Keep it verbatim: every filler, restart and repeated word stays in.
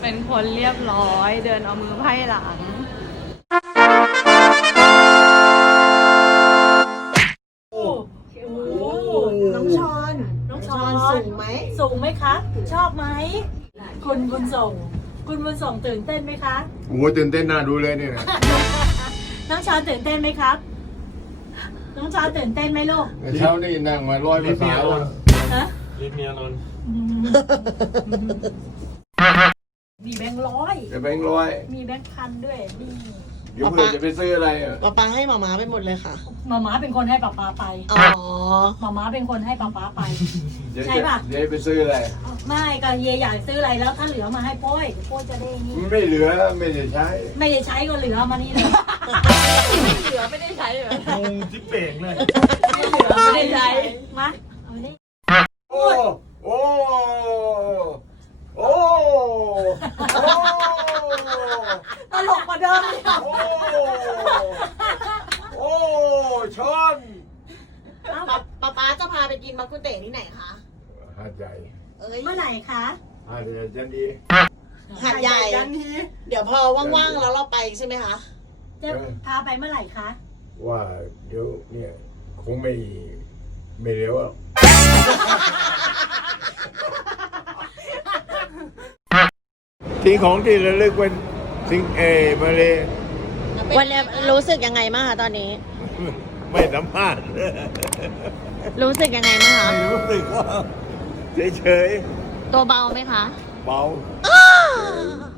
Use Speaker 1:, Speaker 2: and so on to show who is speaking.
Speaker 1: เป็นคนเรียบร้อยเดินเอามือไพ่หลัง
Speaker 2: โอ้น้องชอนน้องชอนสูงไหม
Speaker 3: สูงไหมคะชอบไหมคุณบุญส่งคุณบุญส่งตื่นเต้นไหมคะ
Speaker 4: โอ้โหตื่นเต้นน่าดูเลยเนี่ย
Speaker 3: น้องชอนตื่นเต้นไหมครับน้องชอนตื่นเต้นไหมลูก
Speaker 4: เช้านี่นั่งมาร้อยภาษาแล้ว
Speaker 3: ฮะ
Speaker 5: ลิ้นเมียนน
Speaker 3: มีแบงค์ร้อย
Speaker 4: จะแบงค์ร้อย
Speaker 3: มีแบงค์พันด้วยนี่
Speaker 4: เดี๋ยวเพื่อนจะไปซื้ออะไรอ่ะ
Speaker 2: ป๊าป๊าให้หมาม้าไปหมดเลยค่ะ
Speaker 3: หมาม้าเป็นคนให้ป๊าป๊าไป
Speaker 2: อ๋อ
Speaker 3: หมาม้าเป็นคนให้ป๊าป๊าไป
Speaker 4: ใช่ป่ะเดี๋ยวไปซื้ออะไร
Speaker 3: ไม่ก็เฮียอยากซื้ออะไรแล้วถ้าเหลือมาให้ป้อยป้อยจะได้นี่
Speaker 4: ไม่เหลือไม่ได้ใช้
Speaker 3: ไม่ได้ใช้ก็เหลือมานี่เลย
Speaker 1: ไม่เหลือไม่ได้ใช้เหรอง
Speaker 5: งจิ๊บเป่งเลย
Speaker 1: ไม่เหลือไม่ได้ใช้
Speaker 3: มาเอาดิ
Speaker 4: โอ้โอ้โอ้โอ้
Speaker 3: ตลกกว่าเดิม
Speaker 4: โอ้โอ้ชน
Speaker 2: ป๊าป๊าจะพาไปกินมักกุเตะที่ไหนคะ
Speaker 4: หาดใหญ่
Speaker 3: เมื่อไหร่คะ
Speaker 4: หาดใหญ่จันดี
Speaker 2: หาดใหญ่เดี๋ยวพอว่างๆแล้วเราไปใช่ไหมคะ
Speaker 3: จะพาไปเมื่อไหร่คะ
Speaker 4: ว่าเดี๋ยวเนี่ยคงไม่ไม่เร็วหรอกทิ้งของที่ระลึกเป็นสิ่งเอมาเลย
Speaker 2: วันนี้รู้สึกยังไงบ้างคะตอนนี้
Speaker 4: ไม่สัมภาษณ์
Speaker 2: รู้สึกยังไงบ้างคะ
Speaker 4: ไม่รู้สึกก็เฉย
Speaker 2: ๆตัวเบาไหมคะ
Speaker 4: เบา